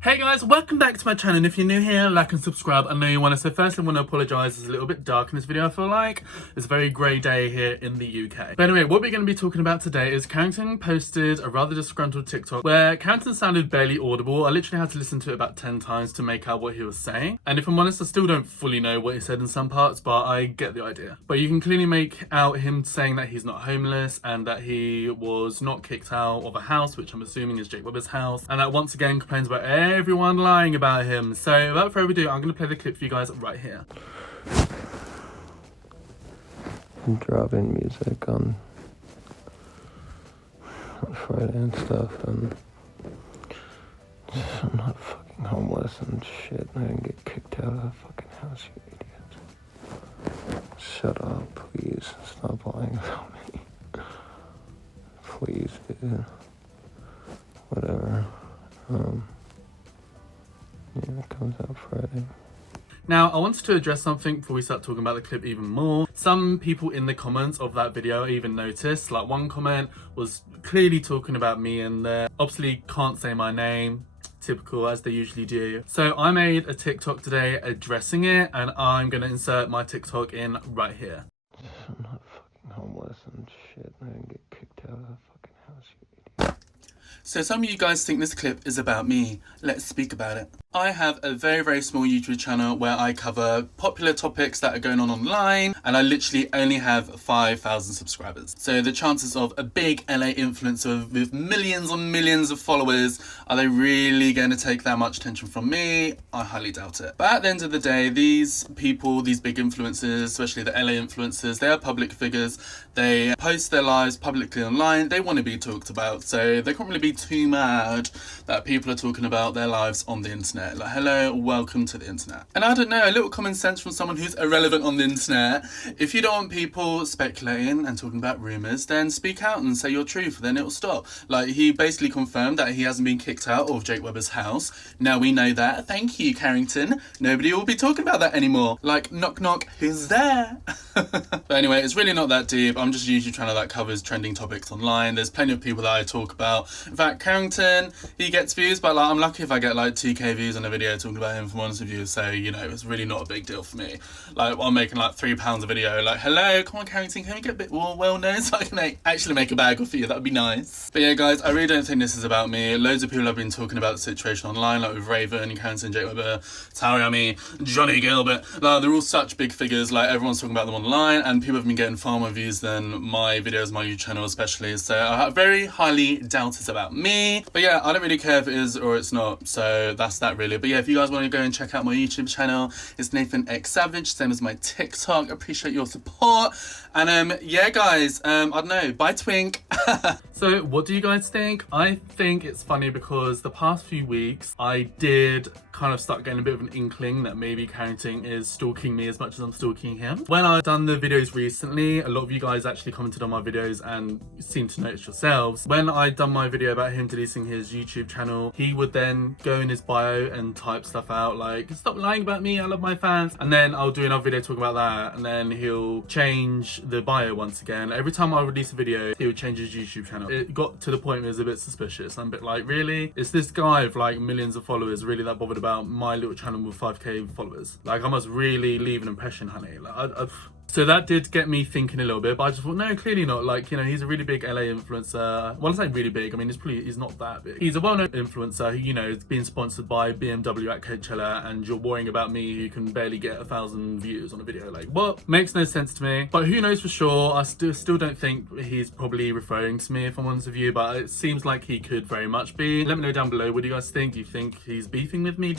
Hey guys, welcome back to my channel, and if you're new here, like and subscribe. I know you want to, so firstly I want to apologise, it's a little bit dark in this video, I feel like. It's a very grey day here in the UK. But anyway, what we're going to be talking about today is Carrington posted a rather disgruntled TikTok where Carrington sounded barely audible. I literally had to listen to it about 10 times to make out what he was saying. And if I'm honest, I still don't fully know what he said in some parts, but I get the idea. But you can clearly make out him saying that he's not homeless and that he was not kicked out of a house, which I'm assuming is Jake Webber's house, and that once again complains about everyone lying about him. So without further ado, I'm going to play the clip for you guys right here. I'm dropping music on Friday and stuff, and I'm not fucking homeless and shit. I didn't get kicked out of the fucking house, you idiot. Shut up, please. Stop lying about me. Please, dude. Whatever. Yeah, it comes out Friday. Now, I wanted to address something before we start talking about the clip even more. Some people in the comments of that video even noticed, like one comment was clearly talking about me and obviously can't say my name, typical as they usually do. So I made a TikTok today addressing it, and I'm going to insert my TikTok in right here. I'm not fucking homeless and shit. I didn't get kicked out of the fucking house, you idiot. So some of you guys think this clip is about me. Let's speak about it. I have a very, very small YouTube channel where I cover popular topics that are going on online, and I literally only have 5,000 subscribers. So the chances of a big LA influencer with millions and millions of followers, are they really going to take that much attention from me? I highly doubt it. But at the end of the day, these people, these big influencers, especially the LA influencers, they are public figures. They post their lives publicly online. They want to be talked about. So they can't really be too mad that people are talking about their lives on the internet. Like, hello, welcome to the internet. And I don't know, a little common sense from someone who's irrelevant on the internet. If you don't want people speculating and talking about rumours, then speak out and say your truth, then it'll stop. Like, he basically confirmed that he hasn't been kicked out of Jake Webber's house. Now we know that. Thank you, Carrington. Nobody will be talking about that anymore. Like, knock knock, who's there? But anyway, it's really not that deep. I'm just usually trying to like cover trending topics online. There's plenty of people that I talk about. In fact, Carrington, he gets views, but like I'm lucky if I get like 2k views on a video talking about him from honest reviews. So, you know, it's really not a big deal for me. Like, I'm making like £3 a video. Like, hello, come on, Carrington, can we get a bit more well known so I can actually make a bag for you? That would be nice. But yeah, guys, I really don't think this is about me. Loads of people have been talking about the situation online, like with Raven, Carrington, Jake Webber, Tariami, Johnny Gilbert. Like, they're all such big figures. Like, everyone's talking about them online, and people have been getting far more views than my videos, my YouTube channel especially. So I very highly doubt it's about me. But yeah, I don't really care if it is or it's not. So that's that really. But yeah, if you guys want to go and check out my YouTube channel, it's Nathan X Savage, same as my TikTok. Appreciate your support. And yeah, guys, I don't know, bye twink. So what do you guys think? I think it's funny because the past few weeks I did kind of start getting a bit of an inkling that maybe Carrington is stalking me as much as I'm stalking him. When I've done the videos recently, a lot of you guys actually commented on my videos and seemed to notice yourselves. When I'd done my video about him deleting his YouTube channel, he would then go in his bio and type stuff out like, stop lying about me, I love my fans. And then I'll do another video talking about that, and then he'll change the bio once again. Every time I release a video, he would change his YouTube channel. It got to the point where it was a bit suspicious. I'm a bit like, really? Is this guy with like millions of followers really that bothered about my little channel with 5k followers? Like, I must really leave an impression, honey. Like, so that did get me thinking a little bit, but I just thought, no, clearly not. Like, you know, he's a really big LA influencer. Well, I say really big, I mean, he's not that big. He's a well-known influencer who, you know, is being sponsored by BMW at Coachella, and you're worrying about me who can barely get 1,000 views on a video. Like, what? Makes no sense to me. But who knows for sure? I still don't think he's probably referring to me, if I'm honest with you, but it seems like he could very much be. Let me know down below, what do you guys think? Do you think he's beefing with me?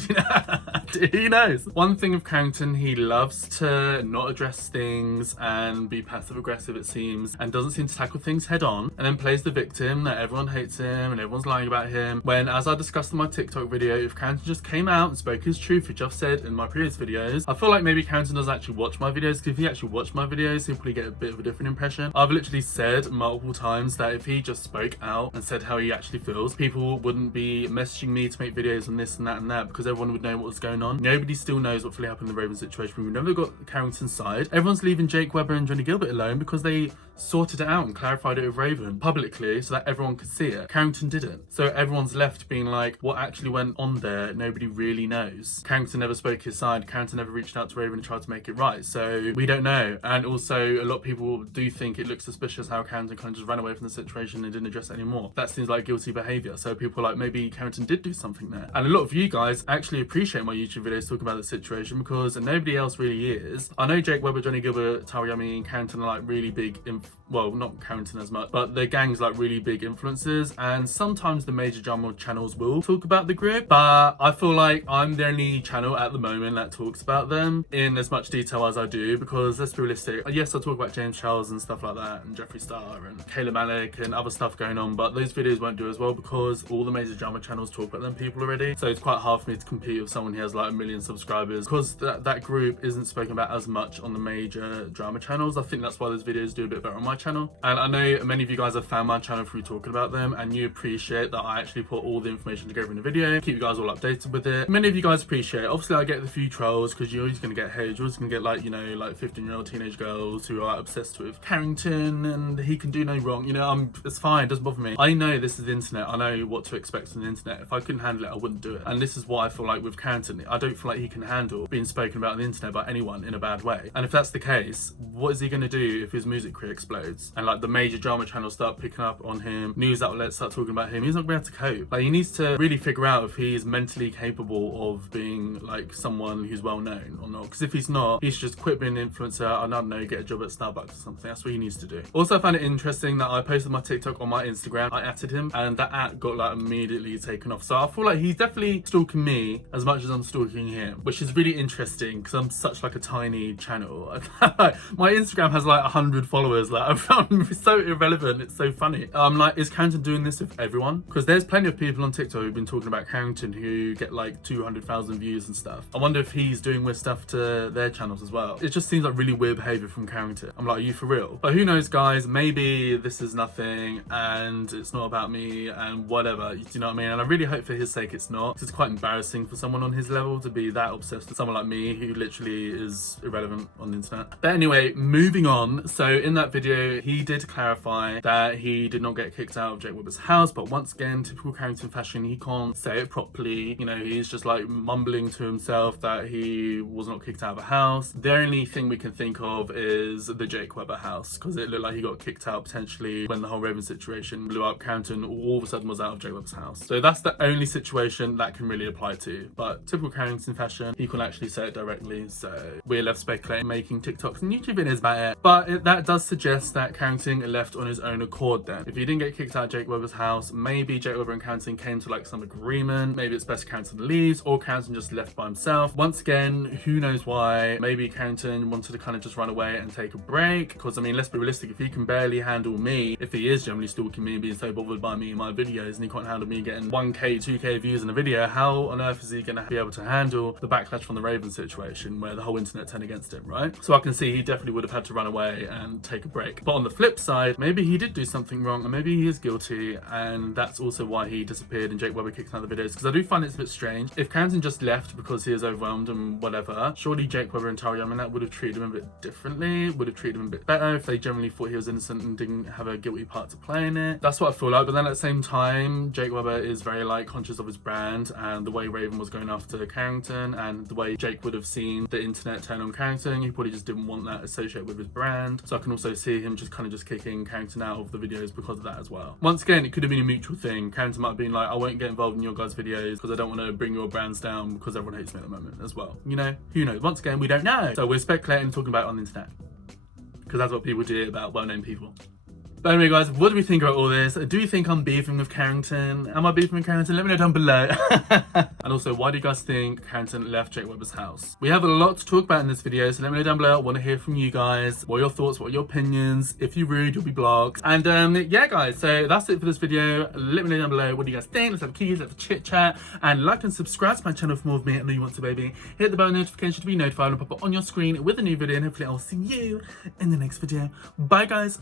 Who knows? One thing with Carrington, he loves to not address things and be passive aggressive, it seems, and doesn't seem to tackle things head on, and then plays the victim that everyone hates him and everyone's lying about him, when, as I discussed in my TikTok video, if Carrington just came out and spoke his truth, which I've said in my previous videos, I feel like maybe Carrington doesn't actually watch my videos, because if he actually watched my videos, he'll probably get a bit of a different impression. I've literally said multiple times that if he just spoke out and said how he actually feels, people wouldn't be messaging me to make videos on this and that, because everyone would know what was going on. Nobody still knows what fully happened in the Raven situation. We've never got Carrington's side. Everyone's leaving Jake Webber and Johnny Gilbert alone because they sorted it out and clarified it with Raven publicly so that everyone could see it. Carrington didn't. So everyone's left being like, what actually went on there? Nobody really knows. Carrington never spoke his side. Carrington never reached out to Raven and tried to make it right. So we don't know. And also a lot of people do think it looks suspicious how Carrington kind of just ran away from the situation and didn't address it anymore. That seems like guilty behaviour. So people are like, maybe Carrington did do something there. And a lot of you guys actually appreciate my YouTube videos talking about the situation because nobody else really is. I know Jake Webber, Johnny Gilbert, Taryami and Carrington are like really big, well, not Carrington as much, but their gang's like really big influences, and sometimes the major drama channels will talk about the group, but I feel like I'm the only channel at the moment that talks about them in as much detail as I do, because let's be realistic, yes, I talk about James Charles and stuff like that, and Jeffree Star and Kayla Malik and other stuff going on, but those videos won't do as well because all the major drama channels talk about them people already, so it's quite hard for me to compete with someone who has like 1 million subscribers, because that group isn't spoken about as much on the major drama channels. I think that's why those videos do a bit better on my channel. And I know many of you guys have found my channel through talking about them, and you appreciate that I actually put all the information together in the video, keep you guys all updated with it. Many of you guys appreciate it. Obviously I get the few trolls because you're always going to get hate. You're always going to get like, you know, like 15-year-old teenage girls who are obsessed with Carrington and he can do no wrong. You know, it's fine, it doesn't bother me. I know this is the internet. I know what to expect from the internet. If I couldn't handle it, I wouldn't do it. And this is what I feel like with Carrington. I don't feel like he can handle being spoken about on the internet by anyone in a bad way. And if that's the case, what is he going to do if his music career explodes and like the major drama channels start picking up on him, news outlets start talking about him? He's not going to be able to cope. Like, he needs to really figure out if he's mentally capable of being like someone who's well known or not, because if he's not, he should just quit being an influencer and I don't know, get a job at Starbucks or something. That's what he needs to do. Also, I found it interesting that I posted my TikTok on my Instagram. I atted him and that at got like immediately taken off, so I feel like he's definitely stalking me as much as I'm stalking him, which is really interesting because I'm such like a tiny channel. My Instagram has like 100 followers. Like, I found it so irrelevant. It's so funny. I'm like, is Carrington doing this with everyone? Because there's plenty of people on TikTok who've been talking about Carrington who get like 200,000 views and stuff. I wonder if he's doing weird stuff to their channels as well. It just seems like really weird behavior from Carrington. I'm like, are you for real? But who knows, guys? Maybe this is nothing and it's not about me and whatever. Do you know what I mean? And I really hope for his sake it's not. It's quite embarrassing for someone on his level to be that obsessed with someone like me who literally is irrelevant on the internet. But anyway, moving on. So in that video, he did clarify that he did not get kicked out of Jake Webber's house, but once again, typical Carrington fashion, he can't say it properly. You know, he's just like mumbling to himself that he was not kicked out of a house. The only thing we can think of is the Jake Webber house, because it looked like he got kicked out potentially when the whole Raven situation blew up. Carrington all of a sudden was out of Jake Webber's house. So that's the only situation that can really apply to. But typical Carrington fashion, he can actually say it directly. So we're left speculating, making TikToks and YouTube videos about it. But that does suggest that Carrington left on his own accord then. If he didn't get kicked out of Jake Webber's house, maybe Jake Webber and Carrington came to like some agreement. Maybe it's best Carrington leaves, or Carrington just left by himself. Once again, who knows why? Maybe Carrington wanted to kind of just run away and take a break. Because I mean, let's be realistic, if he can barely handle me, if he is generally stalking me and being so bothered by me in my videos, and he can't handle me getting 1k, 2k views in a video, how on earth is he going to be able to handle the backlash from the Raven situation where the whole internet turned against him, right? So I can see he definitely would have had to run away and take a break. But on the flip side, maybe he did do something wrong and maybe he is guilty, and that's also why he disappeared and Jake Webber kicked out of the videos. Because I do find it's a bit strange. If Carrington just left because he is overwhelmed and whatever, surely Jake Webber and Taryami that would have treated him a bit differently, would have treated him a bit better if they generally thought he was innocent and didn't have a guilty part to play in it. That's what I feel like. But then at the same time, Jake Webber is very like conscious of his brand, and the way Raven was going after Carrington and the way Jake would have seen the internet turn on Carrington, he probably just didn't want that associated with his brand. So I can also see him just kind of just kicking Carrington out of the videos because of that as well. Once again, it could have been a mutual thing. Carrington might have been like, I won't get involved in your guys' videos because I don't want to bring your brands down because everyone hates me at the moment as well. You know, who knows? Once again, we don't know. So we're speculating and talking about it on the internet because that's what people do about well-known people. But anyway, guys, what do we think about all this? Do you think I'm beefing with Carrington? Am I beefing with Carrington? Let me know down below. And also, why do you guys think Carrington left Jake Webber's house? We have a lot to talk about in this video, so let me know down below. I want to hear from you guys. What are your thoughts? What are your opinions? If you're rude, you'll be blocked. And yeah, guys, so that's it for this video. Let me know down below. What do you guys think? Let's have a keys, let's have a chit chat. And like and subscribe to my channel for more of me. I know you want to, baby. Hit the bell notification to be notified and pop up on your screen with a new video. And hopefully I'll see you in the next video. Bye, guys.